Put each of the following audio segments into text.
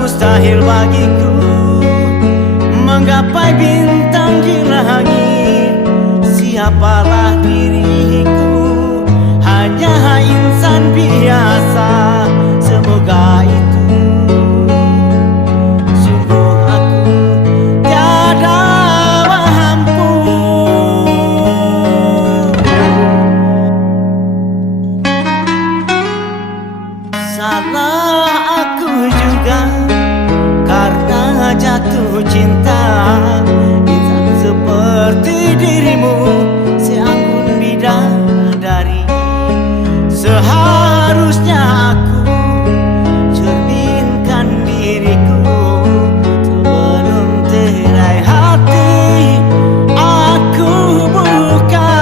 mustahil bagiku menggapai bintang di langit. Siapalah diriku, hanya insan biasa. Semoga itu sungguh aku tiada mampu. Salah aku juga karena jatuh cinta. Insan seperti dirimu, seanggun bidadari. Seharusnya aku cerminkan diriku sebelum terai hati aku buka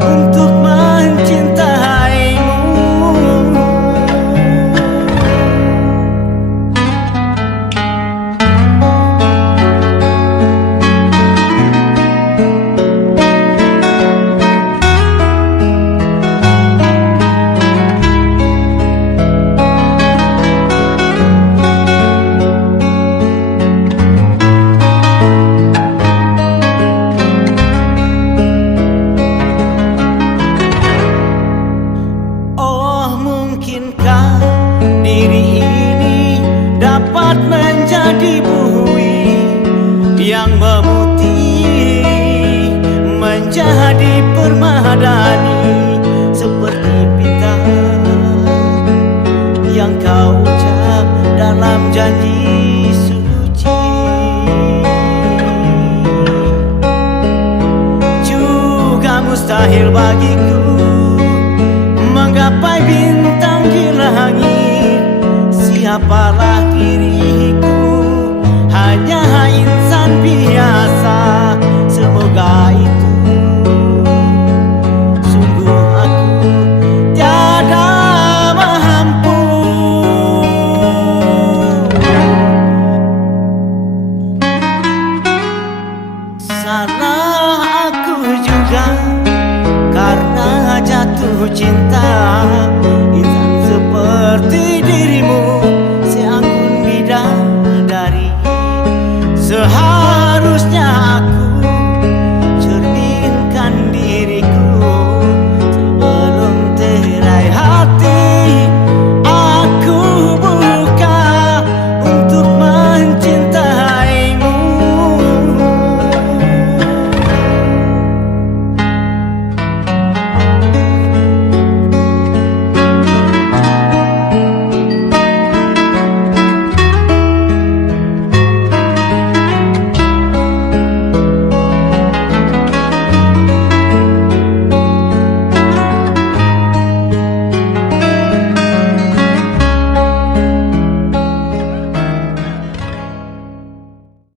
untuk mencintaimu. Mungkinkah diri ini dapat menjadi bui yang memutih menjadi permadani, seperti pita yang kau ucap dalam janji suci. Juga mustahil bagiku menggapai bintang di langit. Siapalah diriku, hanya insan biasa. Semoga itu sungguh aku tiada mampu. Salah aku juga karena jatuh cinta.